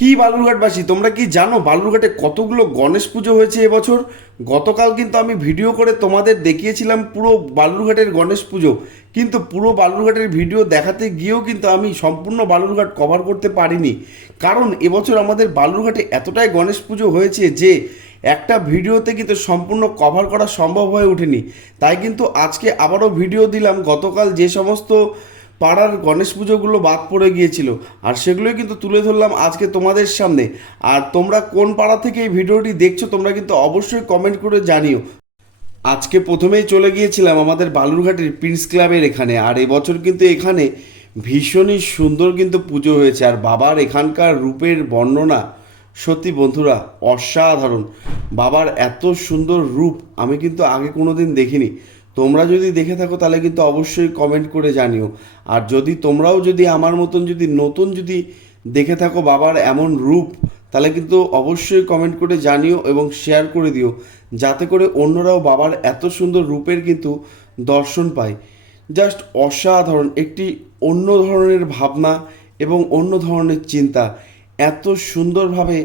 কি বালুরঘাটবাসী? তোমরা কি জানো বালুরঘাটে কতগুলো গণেশ পুজো হয়েছে এবছর? গতকাল কিন্তু আমি ভিডিও করে তোমাদের দেখিয়েছিলাম পুরো বালুরঘাটের গণেশ পুজো। কিন্তু পুরো বালুরঘাটের ভিডিও দেখাতে গিয়েও কিন্তু আমি সম্পূর্ণ বালুরঘাট কভার করতে পারিনি। কারণ এবছর আমাদের বালুরঘাটে এতটাই গণেশ পুজো হয়েছে যে একটা ভিডিওতে কিন্তু সম্পূর্ণ কভার করা সম্ভব হয়ে ওঠেনি। তাই কিন্তু আজকে আবারও ভিডিও দিলাম। গতকাল যে সমস্ত পাড়ার গণেশ পুজোগুলো বাদ পড়ে গিয়েছিল। আর সেগুলোই কিন্তু তুলে ধরলাম আজকে তোমাদের সামনে। আর তোমরা কোন পাড়া থেকে এই ভিডিওটি দেখছ, তোমরা কিন্তু অবশ্যই কমেন্ট করে জানিও। আজকে প্রথমেই চলে গিয়েছিলাম আমাদের বালুরঘাটের প্রিন্স ক্লাবের এখানে। আর এবছর কিন্তু এখানে ভীষণই সুন্দর কিন্তু পুজো হয়েছে। আর বাবার এখানকার রূপের বর্ণনা, সত্যি বন্ধুরা, অসাধারণ। বাবার এত সুন্দর রূপ আমি কিন্তু আগে কোনো দিন দেখিনি। তোমরা যদি দেখে থাকো, তাহলে কিন্তু অবশ্যই কমেন্ট করে জানিও। আর যদি তোমরাও যদি আমার মতন যদি নতুন যদি দেখে থাকো বাবার এমন রূপ, তাহলে কিন্তু অবশ্যই কমেন্ট করে জানিও এবং শেয়ার করে দিও, যাতে করে অন্যরাও বাবার এত সুন্দর রূপের কিন্তু দর্শন পায়। জাস্ট অসাধারণ, একটি অন্য ধরনের ভাবনা এবং অন্য ধরনের চিন্তা। এত সুন্দরভাবে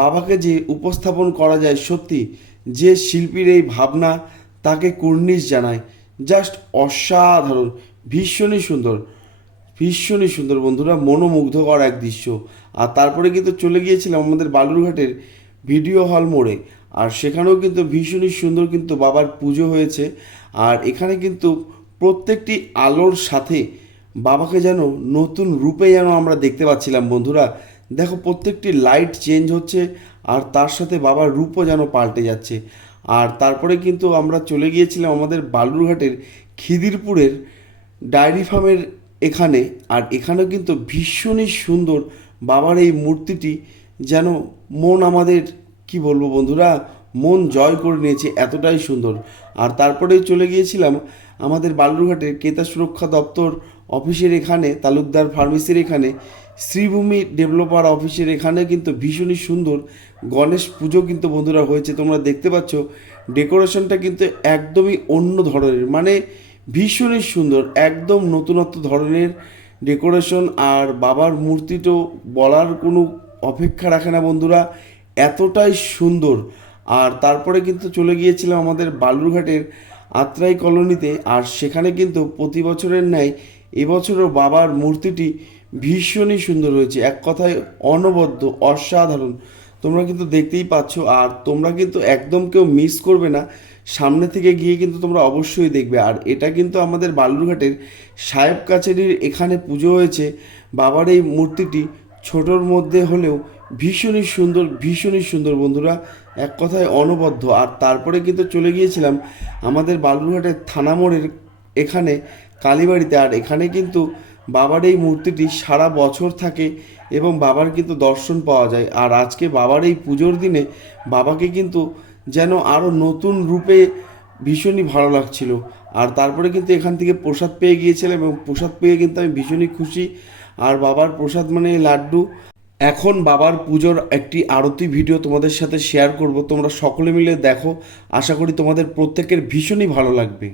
বাবাকে যে উপস্থাপন করা যায় সত্যি, যে শিল্পীর এই ভাবনা তাকে কুর্নিশ জানায়। জাস্ট অসাধারণ, ভীষণই সুন্দর ভীষণই সুন্দর বন্ধুরা, মনোমুগ্ধকর এক দৃশ্য। আর তারপরে কিন্তু চলে গিয়েছিলাম আমাদের বালুরঘাটের ভিডিও হল মোড়ে। আর সেখানেও কিন্তু ভীষণই সুন্দর কিন্তু বাবার পুজো হয়েছে। আর এখানে কিন্তু প্রত্যেকটি আলোর সাথে বাবাকে যেন নতুন রূপে যেন আমরা দেখতে পাচ্ছিলাম বন্ধুরা। দেখো প্রত্যেকটি লাইট চেঞ্জ হচ্ছে আর তার সাথে বাবার রূপও যেন পাল্টে যাচ্ছে। আর তারপরে কিন্তু আমরা চলে গিয়েছিলাম আমাদের বালুরঘাটের খিদিরপুরের ডায়েরি ফার্মের এখানে। আর এখানেও কিন্তু ভীষণই সুন্দর বাবার এই মূর্তিটি যেন মন আমাদের, কি বলব বন্ধুরা, মন জয় করে নিয়েছে, এতটাই সুন্দর। আর তারপরেই চলে গিয়েছিলাম আমাদের বালুরঘাটের ক্রেতা সুরক্ষা দপ্তর অফিসের এখানে, তালুকদার ফার্মেসির এখানে। শ্রীভূমি ডেভেলপার অফিসের এখানে কিন্তু ভীষণই সুন্দর। গণেশ পুজো কিন্তু বন্ধুরা হয়েছে, তোমরা দেখতে পাচ্ছ। ডেকোরেশনটা কিন্তু একদমই অন্য ধরনের মানে ভীষণই সুন্দর, একদম নতুনত্ব ধরনের ডেকোরেশন। আর বাবার মূর্তি তো বলার কোনো অপেক্ষা রাখে না বন্ধুরা, এতটাই সুন্দর। আর তারপরে কিন্তু চলে গিয়েছিলাম আমাদের বালুরঘাটের আত্রাই কলোনিতে। আর সেখানে কিন্তু প্রতি বছরের ন্যায় এবছরও বাবার মূর্তিটি ভীষণই সুন্দর হয়েছে। এক কথায় অনবদ্য, অসাধারণ। তোমরা কিন্তু দেখতেই পাচ্ছ, আর তোমরা কিন্তু একদম কেউ মিস করবে না। সামনে থেকে গিয়ে কিন্তু তোমরা অবশ্যই দেখবে। আর এটা কিন্তু আমাদের বালুরঘাটের সাহেব কাছারির এখানে পুজো হয়েছে। বাবার এই মূর্তিটি ছোটোর মধ্যে হলেও ভীষণই সুন্দর ভীষণই সুন্দর বন্ধুরা। এক কথায় অনবদ্য। আর তারপরে কিন্তু চলে গিয়েছিলাম আমাদের বালুরঘাটের থানা মোড়ের এখানে কালীবাড়িতে। আর এখানে কিন্তু বাবার এই মূর্তিটি সারা বছর থাকে এবং বাবার কিন্তু দর্শন পাওয়া যায়। আর আজকে বাবার এই পুজোর দিনে বাবাকে কিন্তু যেন আরও নতুন রূপে ভীষণই ভালো লাগছিল। আর তারপরে কিন্তু এখান থেকে প্রসাদ পেয়ে গিয়েছিলাম এবং প্রসাদ পেয়ে কিন্তু আমি ভীষণই খুশি। আর বাবার প্রসাদ মানে লাড্ডু। এখন বাবার পুজোর একটি আরতি ভিডিও তোমাদের সাথে শেয়ার করব। তোমরা সকলে মিলে দেখো। আশা করি তোমাদের প্রত্যেকের ভীষণই ভালো লাগবে।